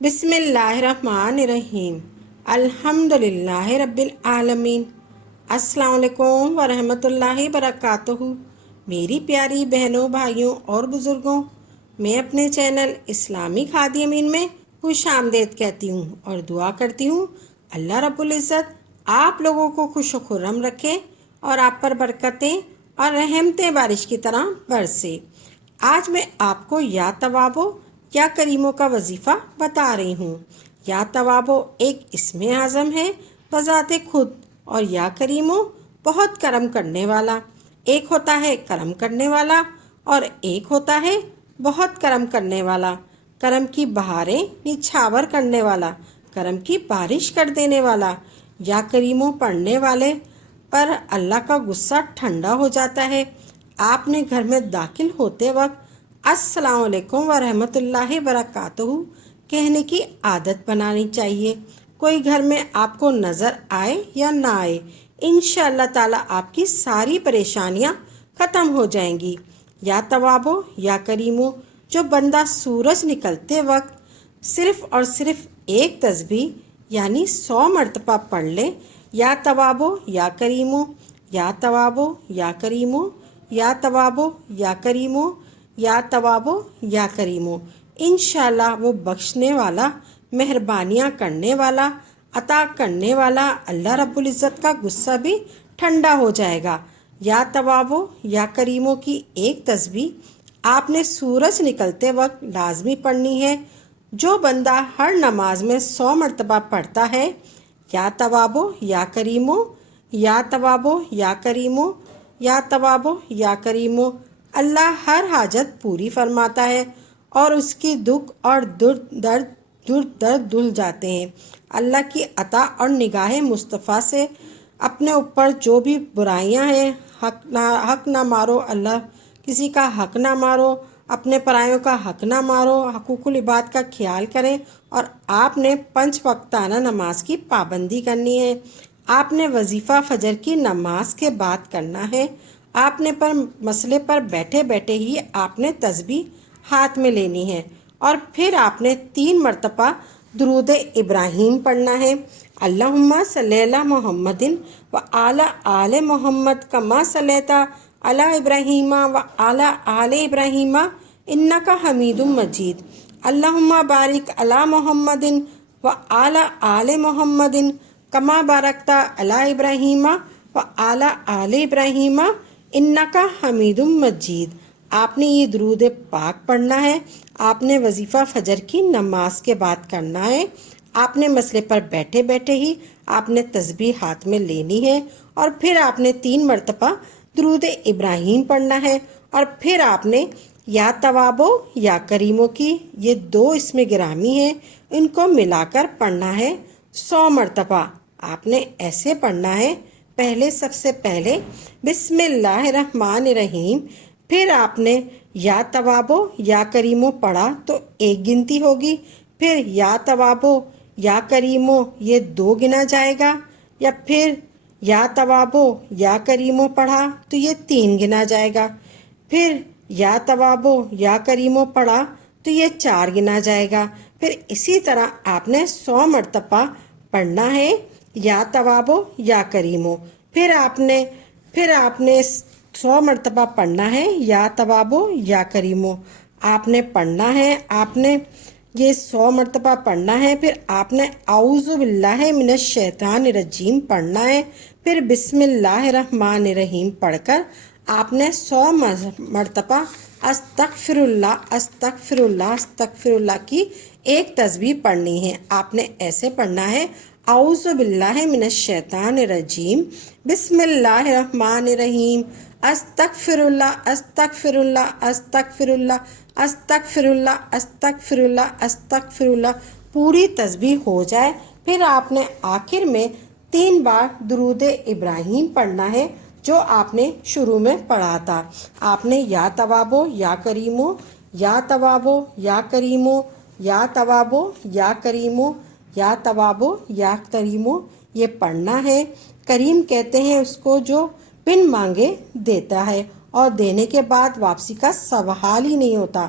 بسم اللہ الرحمن الرحیم الحمد للہ رب العالمین۔ السلام علیکم ورحمۃ اللہ وبرکاتہ۔ میری پیاری بہنوں، بھائیوں اور بزرگوں، میں اپنے چینل اسلامی کھادی امین میں خوش آمدید کہتی ہوں اور دعا کرتی ہوں اللہ رب العزت آپ لوگوں کو خوش و خرم رکھے اور آپ پر برکتیں اور رحمتیں بارش کی طرح برسے۔ آج میں آپ کو یا توابو یا کریموں کا وظیفہ بتا رہی ہوں۔ یا توابو ایک اسم اعظم ہے بذات خود، اور یا کریموں بہت کرم کرنے والا۔ ایک ہوتا ہے کرم کرنے والا اور ایک ہوتا ہے بہت کرم کرنے والا۔ کرم کی بہاریں نچھاور کرنے والا، کرم کی بارش کر دینے والا۔ یا کریموں پڑھنے والے پر اللہ کا غصہ ٹھنڈا ہو جاتا ہے۔ آپ نے گھر میں داخل ہوتے وقت السلام علیکم ورحمۃ اللہ وبرکاتہ کہنے کی عادت بنانی چاہیے۔ کوئی گھر میں آپ کو نظر آئے یا نہ آئے، انشاءاللہ تعالیٰ آپ کی ساری پریشانیاں ختم ہو جائیں گی۔ یا توابو یا کریمو، جو بندہ سورج نکلتے وقت صرف اور صرف ایک تسبیح یعنی 100 مرتبہ پڑھ لے، یا توابو یا کریمو، یا توابو یا کریمو، یا توابو یا کریمو، یا توابو یا کریمو، انشاءاللہ وہ بخشنے والا، مہربانیاں کرنے والا، عطا کرنے والا اللہ رب العزت کا غصہ بھی ٹھنڈا ہو جائے گا۔ یا توابو یا کریموں کی ایک تسبیح آپ نے سورج نکلتے وقت لازمی پڑھنی ہے۔ جو بندہ ہر نماز میں 100 مرتبہ پڑھتا ہے یا توابو یا کریمو، یا توابو یا کریمو، یا توابو یا کریمو، اللہ ہر حاجت پوری فرماتا ہے اور اس کی دکھ اور درد دھل جاتے ہیں۔ اللہ کی عطا اور نگاہ مصطفیٰ سے اپنے اوپر جو بھی برائیاں ہیں، حق نہ مارو، اللہ کسی کا حق نہ مارو، اپنے پرایوں کا حق نہ مارو، حقوق العباد کا خیال کریں، اور آپ نے 5 وقتانہ نماز کی پابندی کرنی ہے۔ آپ نے وظیفہ فجر کی نماز کے بعد کرنا ہے۔ آپ نے مسئلے پر بیٹھے بیٹھے ہی آپ نے تسبیح ہاتھ میں لینی ہے، اور پھر آپ نے 3 مرتبہ درود ابراہیم پڑھنا ہے۔ اللہم صلی علی محمد و علی آل محمد کما صلیت علی ابراہیم و علی آل ابراہیم انک حمید مجید۔ اللہم بارک علی محمد و علی آل محمد کما بارکت علی ابراہیم و علی آل ابراہیم انک حمید مجید۔ آپ نے یہ درود پاک پڑھنا ہے۔ آپ نے وظیفہ فجر کی نماز کے بعد کرنا ہے۔ آپ نے مسئلے پر بیٹھے بیٹھے ہی آپ نے تسبیح ہاتھ میں لینی ہے، اور پھر آپ نے 3 مرتبہ درود ابراہیم پڑھنا ہے، اور پھر آپ نے یا توابو یا کریموں کی یہ 2 اسم گرامی ہیں، ان کو ملا کر پڑھنا ہے 100 مرتبہ۔ آپ نے ایسے پڑھنا ہے، پہلے سب سے پہلے بسم اللہ الرحمن الرحیم، پھر آپ نے یا توابو یا کریمو پڑھا تو 1 گنتی ہوگی، پھر یا توابو یا کریمو یہ 2 گنا جائے گا، یا پھر یا توابو یا کریمو پڑھا تو یہ 3 گنا جائے گا، پھر یا توابو یا کریمو پڑھا تو یہ 4 گنا جائے گا۔ پھر اسی طرح آپ نے 100 مرتبہ پڑھنا ہے یا توابو یا کریمو، پھر آپ نے 100 مرتبہ پڑھنا ہے یا توابو یا کریمو، آپ نے پڑھنا ہے، آپ نے یہ 100 مرتبہ پڑھنا ہے، پھر آپ نے اعوذ باللہ من الشیطان الرجیم پڑھنا ہے، پھر بسم اللہ الرحمن الرحیم پڑھ کر آپ نے 100 مرتبہ استغفر اللہ استغفر اللہ استغفر اللہ کی ایک تسبیح پڑھنی ہے۔ آپ نے ایسے پڑھنا ہے، اعوذ باللہ من الشیطان الرجیم، بسم اللہ الرحمن الرحیم، استغفر اللہ استغفر اللہ استغفر اللہ استغفر اللہ استغفر اللہ استغفر اللہ، پوری تسبیح ہو جائے، پھر آپ نے آخر میں 3 بار درود ابراہیم پڑھنا ہے جو آپ نے شروع میں پڑھا تھا۔ آپ نے یا توابو یا کریمو، یا توابو یا کریمو، یا توابو یا کریمو، یا توابو یا کریمو یہ پڑھنا ہے۔ کریم کہتے ہیں اس کو جو بن مانگے دیتا ہے، اور دینے کے بعد واپسی کا سوال ہی نہیں ہوتا۔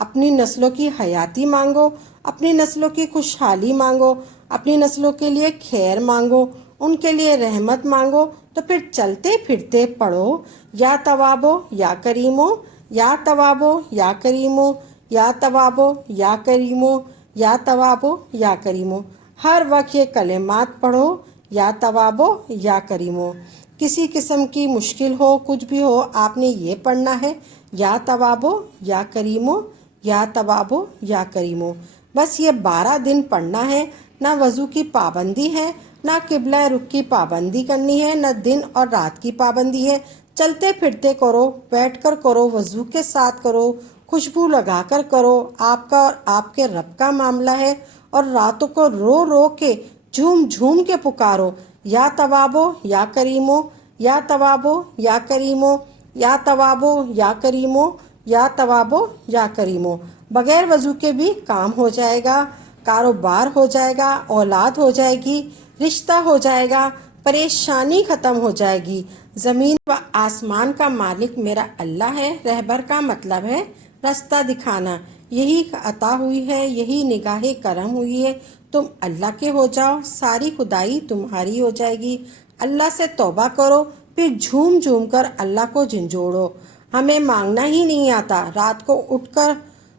اپنی نسلوں کی حیاتی مانگو، اپنی نسلوں کی خوشحالی مانگو، اپنی نسلوں کے لیے خیر مانگو، ان کے لیے رحمت مانگو، تو پھر چلتے پھرتے پڑھو یا توابو یا کریمو، یا توابو یا کریمو، یا توابو یا کریمو، یا توابو یا کریمو۔ ہر وقت یہ کلمات پڑھو، یا توابو یا کریمو۔ کسی قسم کی مشکل ہو، کچھ بھی ہو، آپ نے یہ پڑھنا ہے، یا توابو یا کریمو، یا توابو یا کریمو۔ بس یہ 12 دن پڑھنا ہے، نہ وضو کی پابندی ہے، نہ قبلہ رخ کی پابندی کرنی ہے، نہ دن اور رات کی پابندی ہے۔ چلتے پھرتے کرو، بیٹھ کر کرو، وضو کے ساتھ کرو، خوشبو لگا کر کرو۔ آپ کا اور آپ کے رب کا معاملہ ہے، اور راتوں کو رو رو کے جھوم جھوم کے پکارو، یا توابو یا کریمو، یا توابو یا کریمو، یا توابو یا کریمو، یا توابو یا کریمو۔ بغیر وضو کے بھی کام ہو جائے گا، کاروبار ہو جائے گا، اولاد ہو جائے گی، رشتہ ہو جائے گا، پریشانی ختم ہو جائے گی۔ زمین و آسمان کا مالک میرا اللہ ہے۔ رہبر کا مطلب ہے راستہ دکھانا۔ یہی عطا ہوئی ہے، یہی نگاہ کرم ہوئی ہے، تم اللہ کے ہو جاؤ، ساری خدائی تمہاری ہو جائے گی۔ اللہ سے توبہ کرو، پھر جھوم جھوم کر اللہ کو جھنجھوڑو۔ ہمیں مانگنا ہی نہیں آتا، رات کو اٹھ کر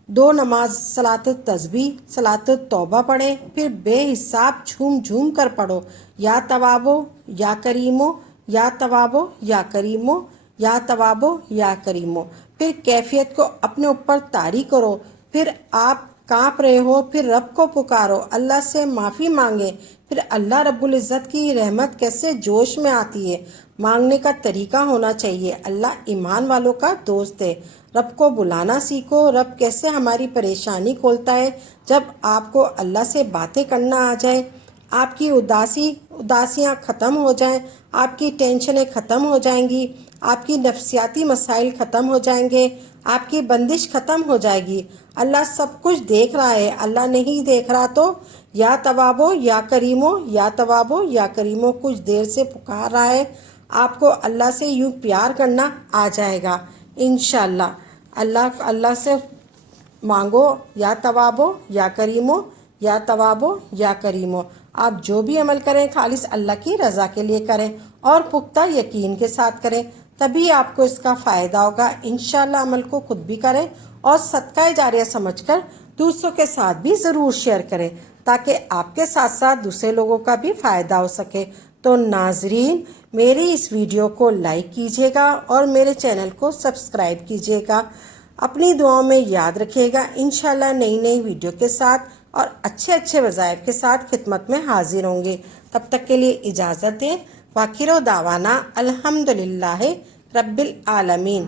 2 نماز صلاۃ التسبیح، صلاۃ التوبہ پڑھے، پھر بے حساب جھوم جھوم کر پڑھو، یا توابو یا کریمو، یا توابو یا کریمو، یا توابو یا کریمو۔ پھر کیفیت کو اپنے اوپر طاری کرو، پھر آپ کانپ رہے ہو، پھر رب کو پکارو، اللہ سے معافی مانگے، پھر اللہ رب العزت کی رحمت کیسے جوش میں آتی ہے۔ مانگنے کا طریقہ ہونا چاہیے۔ اللہ ایمان والوں کا دوست ہے۔ رب کو بلانا سیکھو۔ رب کیسے ہماری پریشانی کھولتا ہے، جب آپ کو اللہ سے باتیں کرنا آ جائے، آپ کی اداسیاں ختم ہو جائیں، آپ کی ٹینشنیں ختم ہو جائیں گی، آپ کی نفسیاتی مسائل ختم ہو جائیں گے، آپ کی بندش ختم ہو جائے گی۔ اللہ سب کچھ دیکھ رہا ہے۔ اللہ نہیں دیکھ رہا تو یا توابو یا کریمو، یا توابو یا کریمو کچھ دیر سے پکار رہا ہے۔ آپ کو اللہ سے یوں پیار کرنا آ جائے گا انشاءاللہ۔ اللہ سے مانگو، یا توابو یا کریمو، یا توابو یا کریمو۔ آپ جو بھی عمل کریں خالص اللہ کی رضا کے لیے کریں، اور پختہ یقین کے ساتھ کریں، تبھی آپ کو اس کا فائدہ ہوگا۔ انشاءاللہ عمل کو خود بھی کریں، اور صدقہ جاریہ سمجھ کر دوسروں کے ساتھ بھی ضرور شیئر کریں، تاکہ آپ کے ساتھ ساتھ دوسرے لوگوں کا بھی فائدہ ہو سکے۔ تو ناظرین، میری اس ویڈیو کو لائک کیجیے گا، اور میرے چینل کو سبسکرائب کیجیے گا۔ اپنی دعاؤں میں یاد رکھیے گا۔ انشاءاللہ نئی ویڈیو کے ساتھ اور اچھے وظائف کے ساتھ خدمت میں حاضر ہوں گے۔ تب تک کے لیے اجازت دیں۔ وآخر دعوانا الحمدللہ رب العالمین۔